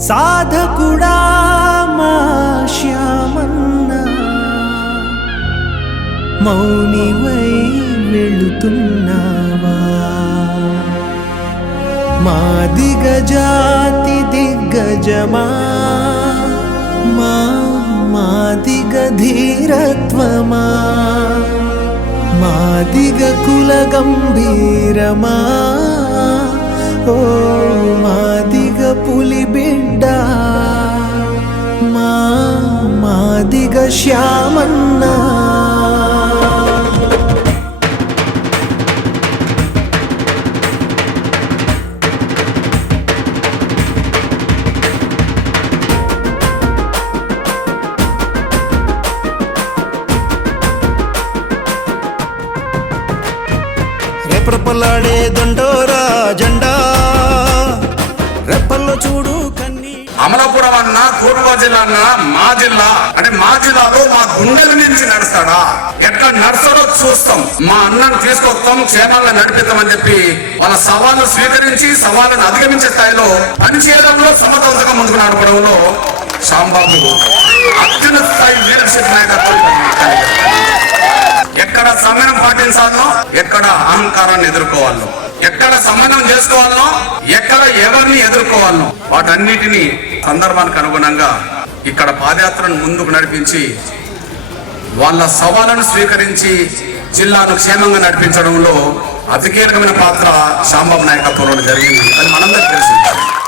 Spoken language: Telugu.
సాధకుడా మా శ్యామన్న మౌనివై వెళుతున్నావా మా దిగజాతి దిగ్గజమా మా దిగ ధీరత్వమా మా దిగ కుల గంభీరమా ఓ మా దిగ పులి బిడ్డ మా దిగ శ్యామన్నా రెప్పలాడే దండోరా జెండా రెప్పల్లో చూడు కన్నీ. అమలాపురం అన్న తూర్పు జిల్లా అన్న మా జిల్లా అంటే మా జిల్లాలో మా గుండెల నుంచి నడుస్తాడా ఎట్లా నడుస్తాడో చూస్తాం. మా అన్నను తీసుకొస్తాం, క్షేమాలను నడిపిస్తామని చెప్పి వాళ్ళ సవాళ్ళు స్వీకరించి సవాళ్ళను అధిగమించే స్థాయిలో పనిచేయడంలో సమర్థవంతంగా ముందుకు నడపడంలో శ్యాంబాబు అత్యున్నత స్థాయి లీడర్షిప్ నాయకత్వం. ఎక్కడ సమయం పాటించాలనో, ఎక్కడ అహంకారాన్ని ఎదుర్కోవాలనో, ఎక్కడ సమన్వయం చేసుకోవాలనో, ఎక్కడ ఎవరిని ఎదుర్కోవాలనో వాటన్నిటినీ సందర్భానికి అనుగుణంగా ఇక్కడ పాదయాత్రను ముందుకు నడిపించి వాళ్ళ సవాళ్ళను స్వీకరించి జిల్లాను క్షేమంగా నడిపించడంలో అతి కీలకమైన పాత్ర శ్యాంబాబు నాయకత్వంలో జరిగింది. అది మనందరికీ తెలిసింది.